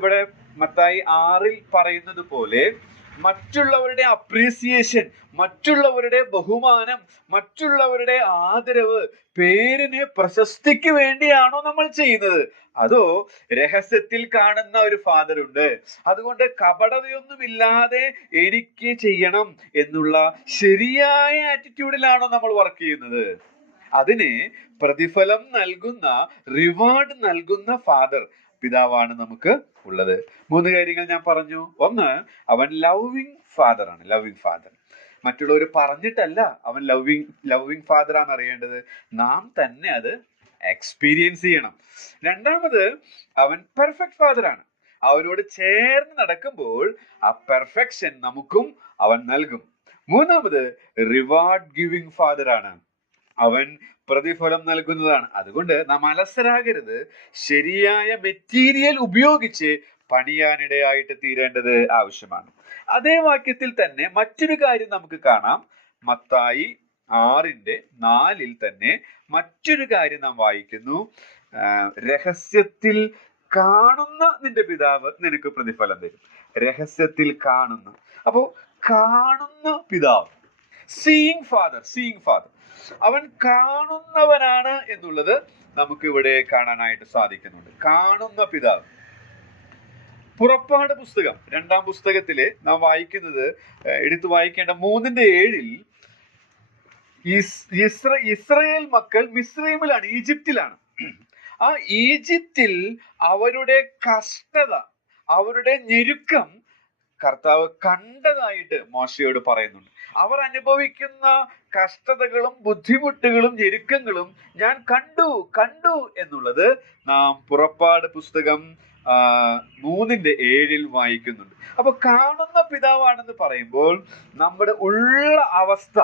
ഇവിടെ മത്തായി 6 പറയുന്നത് പോലെ മറ്റുള്ളവരുടെ അപ്രീസിയേഷൻ, മറ്റുള്ളവരുടെ ബഹുമാനം, മറ്റുള്ളവരുടെ ആദരവ്, പേരിന് പ്രശസ്തിക്ക് വേണ്ടിയാണോ നമ്മൾ ചെയ്യുന്നത്? അതോ രഹസ്യത്തിൽ കാണുന്ന ഒരു ഫാദർ ഉണ്ട്, അതുകൊണ്ട് കപടതയൊന്നുമില്ലാതെ എനിക്ക് ചെയ്യണം എന്നുള്ള ശരിയായ ആറ്റിറ്റ്യൂഡിലാണോ നമ്മൾ വർക്ക് ചെയ്യുന്നത്? അതിന് പ്രതിഫലം നൽകുന്ന, റിവാർഡ് നൽകുന്ന ഫാദർ, പിതാവാണ് നമുക്ക് ഉള്ളത്. 3 കാര്യങ്ങൾ ഞാൻ പറഞ്ഞു. ഒന്ന്, അവൻ ലവിങ് ഫാദർ ആണ്. Loving father. മറ്റുള്ളവർ പറഞ്ഞിട്ടല്ല അവൻ ലവിങ് ഫാദർ ആണ് അറിയേണ്ടത്, നാം തന്നെ അത് എക്സ്പീരിയൻസ് ചെയ്യണം. രണ്ടാമത്, അവൻ പെർഫെക്റ്റ് ഫാദർ ആണ്. അവനോട് ചേർന്ന് നടക്കുമ്പോൾ ആ പെർഫെക്ഷൻ നമുക്കും അവൻ നൽകും. മൂന്നാമത്, റിവാർഡ് ഗിവിംഗ് ഫാദർ ആണ്. അവൻ പ്രതിഫലം നൽകുന്നതാണ്. അതുകൊണ്ട് നാം അലസരാകരുത്. ശരിയായ മെറ്റീരിയൽ ഉപയോഗിച്ച് പണിയാനിടയായിട്ട് തീരേണ്ടത് ആവശ്യമാണ്. അതേ വാക്യത്തിൽ തന്നെ മറ്റൊരു കാര്യം നമുക്ക് കാണാം. മത്തായി 6:4 തന്നെ മറ്റൊരു കാര്യം നാം വായിക്കുന്നു. രഹസ്യത്തിൽ കാണുന്ന നിന്റെ പിതാവ് നിനക്ക് പ്രതിഫലം തരും. രഹസ്യത്തിൽ കാണുന്ന, അപ്പോ കാണുന്ന പിതാവ്, സീയിങ് ഫാദർ. അവൻ കാണുന്നവനാണ് എന്നുള്ളത് നമുക്ക് ഇവിടെ കാണാനായിട്ട് സാധിക്കുന്നുണ്ട്. കാണുന്ന പിതാവ്. പുറപ്പാട് പുസ്തകം 2-ാം പുസ്തകത്തില് നാം വായിക്കുന്നത്, എടുത്തു വായിക്കേണ്ട 3:7 ഇസ്രയേൽ മക്കൾ മിസ്രൈമിലാണ്, ഈജിപ്തിലാണ്. ആ ഈജിപ്തിൽ അവരുടെ കഷ്ടത, അവരുടെ ഞെരുക്കം കർത്താവ് കണ്ടതായിട്ട് മോശയോട് പറയുന്നുണ്ട്. അവർ അനുഭവിക്കുന്ന കഷ്ടതകളും ബുദ്ധിമുട്ടുകളും ഞെരുക്കങ്ങളും ഞാൻ കണ്ടു എന്നുള്ളത് നാം പുറപ്പാട് പുസ്തകം 3:7 വായിക്കുന്നുണ്ട്. അപ്പൊ കാണുന്ന പിതാവാണെന്ന് പറയുമ്പോൾ നമ്മുടെ ഉള്ള അവസ്ഥ,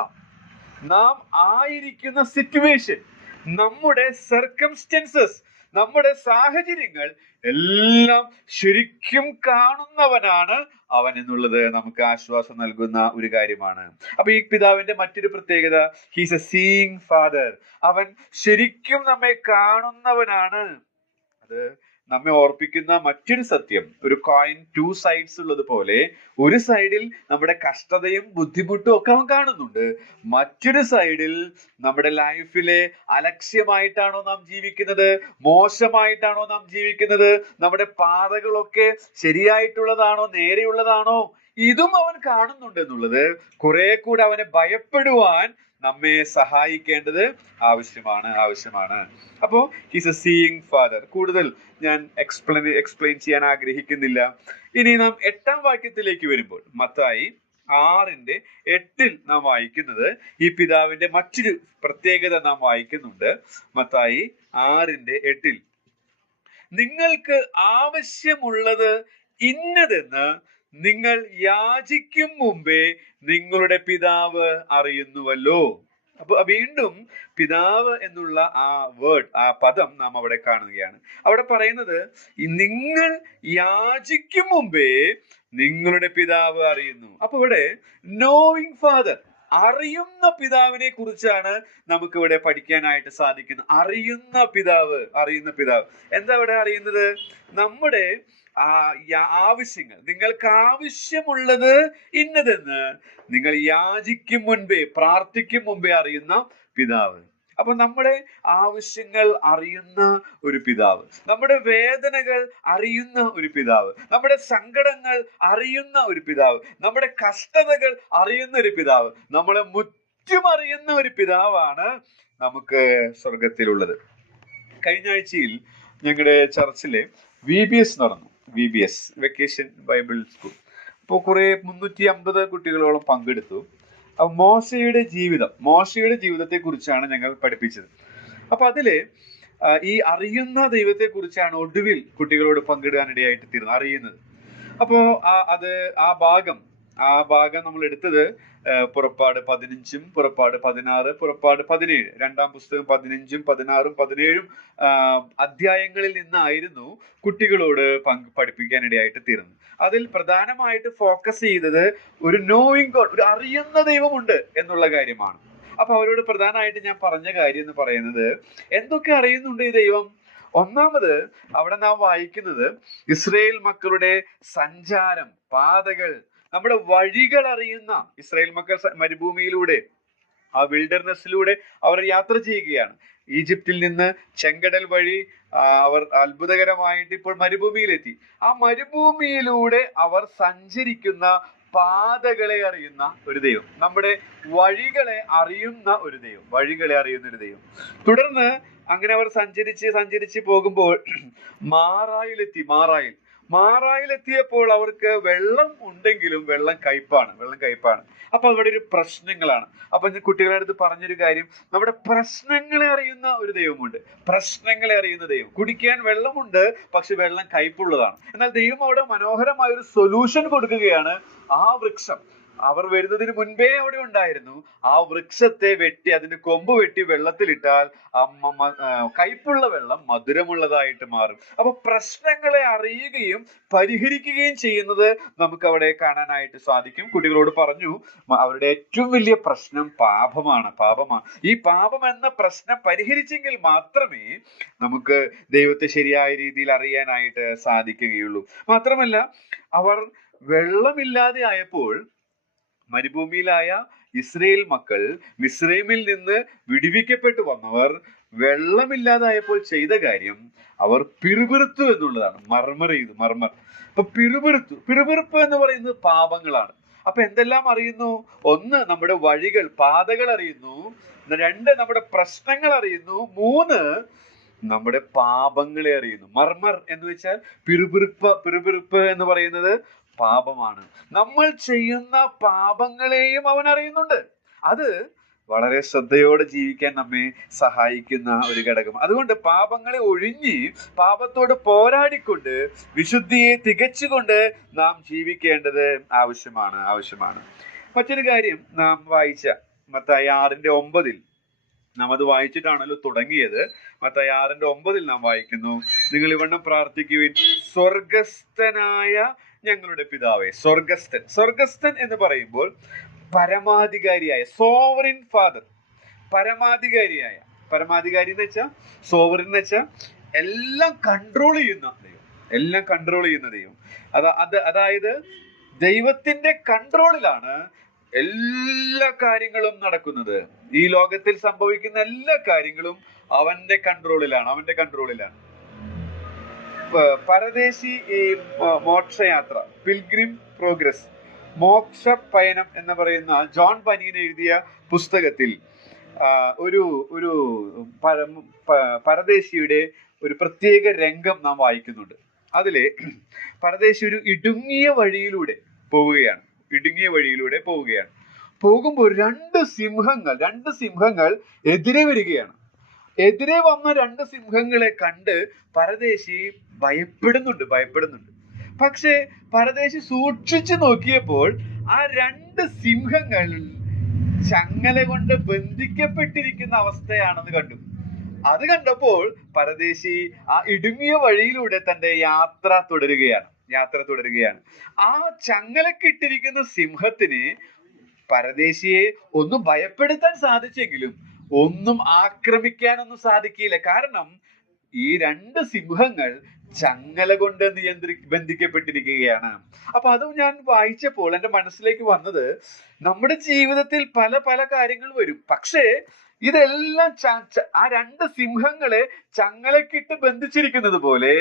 നാം ആയിരിക്കുന്ന സിറ്റുവേഷൻ, നമ്മുടെ സർക്കംസ്റ്റൻസസ്, നമ്മുടെ സാഹചര്യങ്ങൾ എല്ലാം ശരിക്കും കാണുന്നവനാണ് അവൻ എന്നുള്ളത് നമുക്ക് ആശ്വാസം നൽകുന്ന ഒരു കാര്യമാണ്. അപ്പൊ ഈ പിതാവിന്റെ മറ്റൊരു പ്രത്യേകത, ഹീസ് എ സീയിങ് ഫാദർ. അവൻ ശരിക്കും നമ്മെ കാണുന്നവനാണ്. അത് നമ്മെ ഓർപ്പിക്കുന്ന മറ്റൊരു സത്യം, ഒരു കോയിൻ 2 സൈഡ്സ് ഉള്ളത് പോലെ, ഒരു സൈഡിൽ നമ്മുടെ കഷ്ടതയും ബുദ്ധിമുട്ടും ഒക്കെ അവൻ കാണുന്നുണ്ട്, മറ്റൊരു സൈഡിൽ നമ്മുടെ ലൈഫിലെ അലക്ഷ്യമായിട്ടാണോ നാം ജീവിക്കുന്നത്, മോശമായിട്ടാണോ നാം ജീവിക്കുന്നത്, നമ്മുടെ പാതകളൊക്കെ ശരിയായിട്ടുള്ളതാണോ, നേരെയുള്ളതാണോ, ഇതും അവൻ കാണുന്നുണ്ട് എന്നുള്ളത് കുറെ കൂടെ അവനെ ഭയപ്പെടുവാൻ നമ്മെ സഹായിക്കേണ്ടത് ആവശ്യമാണ്. അപ്പോ ഹീസ് എ സീയിങ് ഫാദർ. കൂടുതൽ ഞാൻ എക്സ്പ്ലെയിൻ ചെയ്യാൻ ആഗ്രഹിക്കുന്നില്ല. ഇനി നാം 8-ാം വാക്യത്തിലേക്ക് വരുമ്പോൾ, മത്തായി 6:8 നാം വായിക്കുന്നത്, ഈ പിതാവിന്റെ മറ്റൊരു പ്രത്യേകത നാം വായിക്കുന്നുണ്ട്. മത്തായി 6:8 നിങ്ങൾക്ക് ആവശ്യമുള്ളത് ഇന്നതെന്ന് നിങ്ങൾ യാചിക്കും മുമ്പേ നിങ്ങളുടെ പിതാവ് അറിയുന്നുവല്ലോ. അപ്പൊ വീണ്ടും പിതാവ് എന്നുള്ള ആ വേർഡ്, ആ പദം നാം അവിടെ കാണുകയാണ്. അവിടെ പറയുന്നത് നിങ്ങൾ യാചിക്കും മുമ്പേ നിങ്ങളുടെ പിതാവ് അറിയുന്നു. അപ്പൊ ഇവിടെ നോയിങ് ഫാദർ, അറിയുന്ന പിതാവിനെ കുറിച്ചാണ് നമുക്ക് ഇവിടെ പഠിക്കാനായിട്ട് സാധിക്കുന്നത്. അറിയുന്ന പിതാവ്. എന്താ ഇവിടെ അറിയുന്നത്? നമ്മുടെ ആവശ്യങ്ങൾ, നിങ്ങൾക്ക് ആവശ്യമുള്ളത് ഇന്നതെന്ന് നിങ്ങൾ യാചിക്കും മുൻപേ, പ്രാർത്ഥിക്കും മുമ്പേ അറിയുന്ന പിതാവ്. അപ്പൊ നമ്മുടെ ആവശ്യങ്ങൾ അറിയുന്ന ഒരു പിതാവ്, നമ്മുടെ വേദനകൾ അറിയുന്ന ഒരു പിതാവ്, നമ്മുടെ സങ്കടങ്ങൾ അറിയുന്ന ഒരു പിതാവ്, നമ്മുടെ കഷ്ടതകൾ അറിയുന്ന ഒരു പിതാവ്, നമ്മളെ മുറ്റും അറിയുന്ന ഒരു പിതാവാണ് നമുക്ക് സ്വർഗത്തിലുള്ളത്. കഴിഞ്ഞ ആഴ്ചയിൽ ഞങ്ങളുടെ ചർച്ചിലെ VBS നടന്നു. VBS, vacation Bible school. അപ്പോൾ കുറെ 350 കുട്ടികളോളം പങ്കെടുത്തു. മോശയുടെ ജീവിതത്തെ കുറിച്ചാണ് ഞങ്ങൾ പഠിപ്പിച്ചത്. അപ്പൊ അതില് ഈ അറിയുന്ന ദൈവത്തെ കുറിച്ചാണ് ഒടുവിൽ കുട്ടികളോട് പങ്കിടാനിടയായിട്ട് തീർന്നത്, അറിയുന്നത്. അപ്പോ ആ ഭാഗം നമ്മൾ എടുത്തത് പുറപ്പാട് 15, പുറപ്പാട് 16, പുറപ്പാട് 17, 2-ാം പുസ്തകം 15, 16, 17 അധ്യായങ്ങളിൽ നിന്നായിരുന്നു കുട്ടികളോട് പഠിപ്പിക്കാനിടയായിട്ട് തീർന്നത്. അതിൽ പ്രധാനമായിട്ട് ഫോക്കസ് ചെയ്തത് ഒരു നോയിങ് ഗോഡ്, ഒരു അറിയുന്ന ദൈവമുണ്ട് എന്നുള്ള കാര്യമാണ്. അപ്പൊ അവരോട് പ്രധാനമായിട്ട് ഞാൻ പറഞ്ഞ കാര്യം എന്ന് പറയുന്നത്, എന്തൊക്കെ അറിയുന്നുണ്ട് ഈ ദൈവം? ഒന്നാമത് അവിടെ നാം വായിക്കുന്നത് ഇസ്രായേൽ മക്കളുടെ സഞ്ചാരം, പാതകൾ, നമ്മുടെ വഴികൾ അറിയുന്ന ഇസ്രായേൽ മക്കൾ മരുഭൂമിയിലൂടെ, ആ വിൽഡർനെസ്സിലൂടെ അവർ യാത്ര ചെയ്യുകയാണ്. ഈജിപ്തിൽ നിന്ന് ചെങ്കടൽ വഴി അവർ അത്ഭുതകരമായിട്ട് ഇപ്പോൾ മരുഭൂമിയിലെത്തി. ആ മരുഭൂമിയിലൂടെ അവർ സഞ്ചരിക്കുന്ന പാതകളെ അറിയുന്ന ഒരു ദൈവം, നമ്മുടെ വഴികളെ അറിയുന്ന ഒരു ദൈവം, വഴികളെ അറിയുന്ന ഒരു ദൈവം. തുടർന്ന് അങ്ങനെ അവർ സഞ്ചരിച്ച് പോകുമ്പോൾ മാറായിലെത്തിയപ്പോൾ അവർക്ക് വെള്ളം ഉണ്ടെങ്കിലും വെള്ളം കയ്പാണ്. അപ്പൊ അവിടെ ഒരു പ്രശ്നങ്ങളാണ്. അപ്പൊ ഞാൻ കുട്ടികളുടെ അടുത്ത് പറഞ്ഞൊരു കാര്യം, നമ്മുടെ പ്രശ്നങ്ങളെ അറിയുന്ന ഒരു ദൈവമുണ്ട്. പ്രശ്നങ്ങളെ അറിയുന്ന ദൈവം. കുടിക്കാൻ വെള്ളമുണ്ട്, പക്ഷെ വെള്ളം കയ്പുള്ളതാണ്. എന്നാൽ ദൈവം അവിടെ മനോഹരമായ ഒരു സൊല്യൂഷൻ കൊടുക്കുകയാണ്. ആ വൃക്ഷം അവർ വരുന്നതിന് മുൻപേ അവിടെ ഉണ്ടായിരുന്നു. ആ വൃക്ഷത്തെ വെട്ടി, അതിന്റെ കൊമ്പ് വെട്ടി വെള്ളത്തിലിട്ടാൽ കയ്പുള്ള വെള്ളം മധുരമുള്ളതായിട്ട് മാറും. അപ്പൊ പ്രശ്നങ്ങളെ അറിയുകയും പരിഹരിക്കുകയും ചെയ്യുന്നത് നമുക്ക് അവിടെ കാണാനായിട്ട് സാധിക്കും. കുട്ടികളോട് പറഞ്ഞു, അവരുടെ ഏറ്റവും വലിയ പ്രശ്നം പാപമാണ്. ഈ പാപം എന്ന പ്രശ്നം പരിഹരിച്ചെങ്കിൽ മാത്രമേ നമുക്ക് ദൈവത്തെ ശരിയായ രീതിയിൽ അറിയാനായിട്ട് സാധിക്കുകയുള്ളൂ. മാത്രമല്ല, അവർ വെള്ളമില്ലാതെ ആയപ്പോൾ, മരുഭൂമിയിലായ ഇസ്രായേൽ മക്കൾ, മിസ്രൈമിൽ നിന്ന് വിടുവിക്കപ്പെട്ടു വന്നവർ വെള്ളമില്ലാതായപ്പോൾ ചെയ്ത കാര്യം, അവർ പിറുപിറുത്തു എന്നുള്ളതാണ്. മർമർ. അപ്പൊ പിറുപിറുപ്പ് എന്ന് പറയുന്നത് പാപങ്ങളാണ്. അപ്പൊ എന്തെല്ലാം അറിയുന്നു? ഒന്ന്, നമ്മുടെ വഴികൾ, പാതകൾ അറിയുന്നു. രണ്ട്, നമ്മുടെ പ്രശ്നങ്ങൾ അറിയുന്നു. മൂന്ന്, നമ്മുടെ പാപങ്ങളെ അറിയുന്നു. മർമർ എന്ന് വെച്ചാൽ പിറുപിറുപ്പ് എന്ന് പറയുന്നത് പാപമാണ്. നമ്മൾ ചെയ്യുന്ന പാപങ്ങളെയും അവൻ അറിയുന്നുണ്ട്. അത് വളരെ ശ്രദ്ധയോടെ ജീവിക്കാൻ നമ്മെ സഹായിക്കുന്ന ഒരു ഘടകം. അതുകൊണ്ട് പാപങ്ങളെ ഒഴിഞ്ഞ്, പാപത്തോട് പോരാടിക്കൊണ്ട്, വിശുദ്ധിയെ തികച്ചുകൊണ്ട് നാം ജീവിക്കേണ്ടത് ആവശ്യമാണ്. മറ്റൊരു കാര്യം നാം വായിച്ച മത്തായി 6:9, നാം അത് വായിച്ചിട്ടാണല്ലോ തുടങ്ങിയത്. മത്തായി 6:9 നാം വായിക്കുന്നു, നിങ്ങൾ ഇവണ്ണം പ്രാർത്ഥിക്കുവിൻ, സ്വർഗസ്ഥനായ ഞങ്ങളുടെ പിതാവേ. സ്വർഗസ്ഥൻ എന്ന് പറയുമ്പോൾ പരമാധികാരിയായ, സോവറിൻ ഫാദർ, പരമാധികാരി എന്ന് വെച്ചാൽ, സോവറിൻ എന്ന് വെച്ചാൽ എല്ലാം കൺട്രോൾ ചെയ്യുന്ന ദൈവം. അതായത് ദൈവത്തിന്റെ കൺട്രോളിലാണ് എല്ലാ കാര്യങ്ങളും നടക്കുന്നത്. ഈ ലോകത്തിൽ സംഭവിക്കുന്ന എല്ലാ കാര്യങ്ങളും അവന്റെ കൺട്രോളിലാണ്. പരദേശി മോക്ഷയാത്ര, പിൽഗ്രിം പ്രോഗ്രസ്, മോക്ഷ പയനം എന്ന് പറയുന്ന ജോൺ ബനിയൻ എഴുതിയ പുസ്തകത്തിൽ ഒരു പരദേശിയുടെ ഒരു പ്രത്യേക രംഗം നാം വായിക്കുന്നുണ്ട്. അതിലെ പരദേശി ഒരു ഇടുങ്ങിയ വഴിയിലൂടെ പോവുകയാണ്. പോകുമ്പോൾ രണ്ട് സിംഹങ്ങൾ എതിരെ വരികയാണ്. എതിരെ വന്ന രണ്ട് സിംഹങ്ങളെ കണ്ട് പരദേശി ഭയപ്പെടുന്നുണ്ട്. പക്ഷെ പരദേശി സൂക്ഷിച്ചു നോക്കിയപ്പോൾ ആ രണ്ട് സിംഹങ്ങൾ ചങ്ങല കൊണ്ട് ബന്ധിക്കപ്പെട്ടിരിക്കുന്ന അവസ്ഥയാണെന്ന് കണ്ടു. അത് കണ്ടപ്പോൾ പരദേശി ആ ഇടുങ്ങിയ വഴിയിലൂടെ തന്റെ യാത്ര തുടരുകയാണ്. ആ ചങ്ങലക്കിട്ടിരിക്കുന്ന സിംഹത്തിന് പരദേശിയെ ഒന്ന് ഭയപ്പെടുത്താൻ സാധിച്ചെങ്കിലും ഒന്നും ആക്രമിക്കാനൊന്നും സാധിക്കില്ല. കാരണം ഈ രണ്ട് സിംഹങ്ങൾ ചങ്ങല കൊണ്ട് ബന്ധിക്കപ്പെട്ടിരിക്കുകയാണ്. അപ്പൊ അതും ഞാൻ വായിച്ചപ്പോൾ എന്റെ മനസ്സിലേക്ക് വന്നത്, നമ്മുടെ ജീവിതത്തിൽ പല കാര്യങ്ങൾ വരും. പക്ഷേ ഇതെല്ലാം ആ രണ്ട് സിംഹങ്ങളെ ചങ്ങലക്കിട്ട് ബന്ധിച്ചിരിക്കുന്നത് പോലെ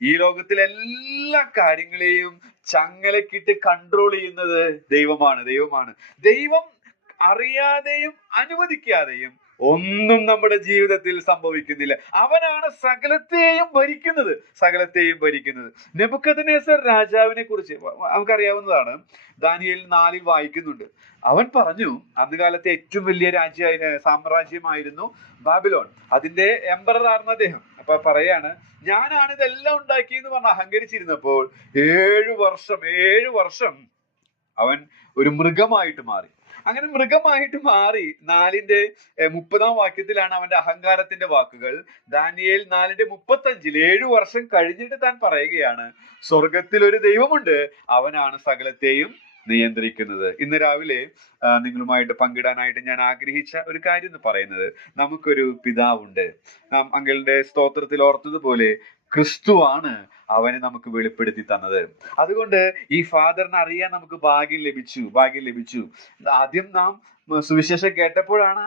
ഈ ലോകത്തിലെ എല്ലാ കാര്യങ്ങളെയും ചങ്ങലക്കിട്ട് കൺട്രോൾ ചെയ്യുന്നത് ദൈവമാണ്. ദൈവം അറിയാതെയും അനുവദിക്കാതെയും ഒന്നും നമ്മുടെ ജീവിതത്തിൽ സംഭവിക്കുന്നില്ല. അവനാണ് സകലത്തെയും ഭരിക്കുന്നത്. നെബൂഖദ്നേസർ രാജാവിനെ കുറിച്ച് നമുക്കറിയാവുന്നതാണ്. ദാനിയേൽ 4 വായിക്കുന്നുണ്ട്. അവൻ പറഞ്ഞു, അന്ന് കാലത്തെ ഏറ്റവും വലിയ സാമ്രാജ്യമായിരുന്നു ബാബിലോൺ. അതിന്റെ എംപറർ ആയിരുന്നു അദ്ദേഹം. അപ്പൊ പറയാണ്, ഞാനാണ് ഇതെല്ലാം ഉണ്ടാക്കിയെന്ന് പറഞ്ഞ് അഹങ്കരിച്ചിരുന്നപ്പോൾ 7 വർഷം അവൻ ഒരു മൃഗമായിട്ട് മാറി. അങ്ങനെ മൃഗമായിട്ട് മാറി 4:30 വാക്യത്തിലാണ് അവന്റെ അഹങ്കാരത്തിന്റെ വാക്കുകൾ. ദാനിയേൽ 4:35 7 വർഷം കഴിഞ്ഞിട്ട് താൻ പറയുകയാണ്, സ്വർഗത്തിൽ ഒരു ദൈവമുണ്ട്, അവനാണ് സകലത്തെയും നിയന്ത്രിക്കുന്നത്. ഇന്ന് രാവിലെ നിങ്ങളുമായിട്ട് പങ്കിടാനായിട്ട് ഞാൻ ആഗ്രഹിച്ച ഒരു കാര്യം എന്ന് പറയുന്നത്, നമുക്കൊരു പിതാവുണ്ട്. നാം അങ്കിളിന്റെ സ്തോത്രത്തിൽ ഓർത്തതുപോലെ ക്രിസ്തുവാണ് അവനെ നമുക്ക് വെളിപ്പെടുത്തി തന്നത്. അതുകൊണ്ട് ഈ ഫാദറിനെ അറിയാൻ നമുക്ക് ഭാഗ്യം ലഭിച്ചു. ആദ്യം നാം സുവിശേഷം കേട്ടപ്പോഴാണ്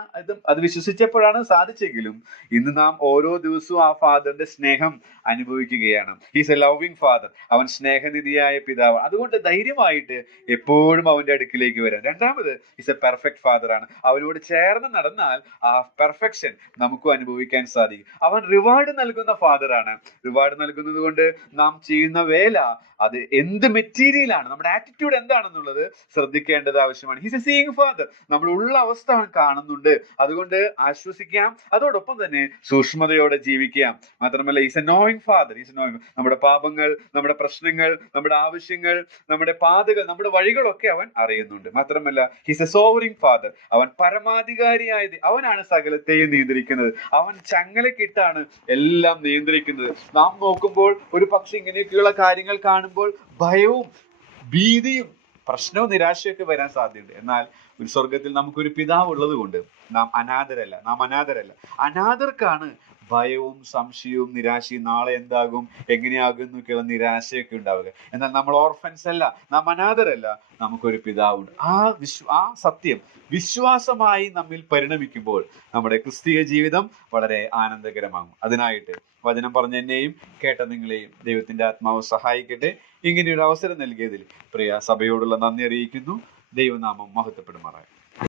അത് വിശ്വസിച്ചപ്പോഴാണ് സാധിച്ചെങ്കിലും ഇന്ന് നാം ഓരോ ദിവസവും ആ ഫാദറിന്റെ സ്നേഹം അനുഭവിക്കുകയാണ്. Is a loving father. അവൻ സ്നേഹനിധിയായ പിതാവ്. അതുകൊണ്ട് ധൈര്യമായിട്ട് എപ്പോഴും അവന്റെ അടുക്കിലേക്ക് വരാം. രണ്ടാമത്, ഈസ് എ പെർഫെക്റ്റ് ഫാദർ ആണ്. അവനോട് ചേർന്ന് നടന്നാൽ ആ പെർഫെക്ഷൻ നമുക്കും അനുഭവിക്കാൻ സാധിക്കും. അവൻ റിവാർഡ് നൽകുന്ന ഫാദർ ആണ്. റിവാർഡ് നൽകുന്നത് കൊണ്ട് നാം ചെയ്യുന്ന വേല അത് എന്ത് മെറ്റീരിയലാണ്, നമ്മുടെ ആറ്റിറ്റ്യൂഡ് എന്താണെന്നുള്ളത് ശ്രദ്ധിക്കേണ്ടത് ആവശ്യമാണ്. He's a seeing father. നമ്മുടെ ഉള്ള അവസ്ഥ അവൻ കാണുന്നുണ്ട്. അതുകൊണ്ട് ആശ്വസിക്കാം, അതോടൊപ്പം തന്നെ സൂക്ഷ്മതയോടെ ജീവിക്കാം. മാത്രമല്ല, ഈസ് എ നോയിങ് ഫാദർ. നമ്മുടെ പാപങ്ങൾ, നമ്മുടെ പ്രശ്നങ്ങൾ, നമ്മുടെ ആവശ്യങ്ങൾ, നമ്മുടെ പാതകൾ, നമ്മുടെ വഴികളൊക്കെ അവൻ അറിയുന്നുണ്ട്. മാത്രമല്ല, ഹിസ് എ സോവറിങ് ഫാദർ. അവൻ പരമാധികാരിയായത്, അവനാണ് സകലത്തെയും നിയന്ത്രിക്കുന്നത്. അവൻ ചങ്ങലക്കിട്ടാണ് എല്ലാം നിയന്ത്രിക്കുന്നത്. നാം നോക്കുമ്പോൾ ഒരു പക്ഷെ ഇങ്ങനെയൊക്കെയുള്ള കാര്യങ്ങൾ കാണുമ്പോൾ ഭയവും ഭീതിയും പ്രശ്നവും നിരാശയൊക്കെ വരാൻ സാധ്യതയുണ്ട്. എന്നാൽ ഒരു സ്വർഗത്തിൽ നമുക്കൊരു പിതാവ് ഉള്ളത് കൊണ്ട് നാം അനാഥരല്ല. അനാഥർക്കാണ് ഭയവും സംശയവും നിരാശയും, നാളെ എന്താകും, എങ്ങനെയാകും എന്നൊക്കെയുള്ള നിരാശയൊക്കെ ഉണ്ടാവുക. എന്നാൽ നമ്മൾ ഓർഫൻസ് അല്ല, നാം അനാഥരല്ല, നമുക്കൊരു പിതാവുണ്ട്. ആ സത്യം വിശ്വാസമായി നമ്മിൽ പരിണമിക്കുമ്പോൾ നമ്മുടെ ക്രിസ്തീയ ജീവിതം വളരെ ആനന്ദകരമാകും. അതിനായിട്ട് വചനം പറഞ്ഞ എന്നെയും കേട്ട നിങ്ങളെയും ദൈവത്തിന്റെ ആത്മാവ് സഹായിക്കട്ടെ. ഇങ്ങനെയൊരു അവസരം നൽകിയതിൽ പ്രിയ സഭയോടുള്ള നന്ദി അറിയിക്കുന്നു. ദൈവനാമം മഹത്വപ്പെടുമാറാകട്ടെ.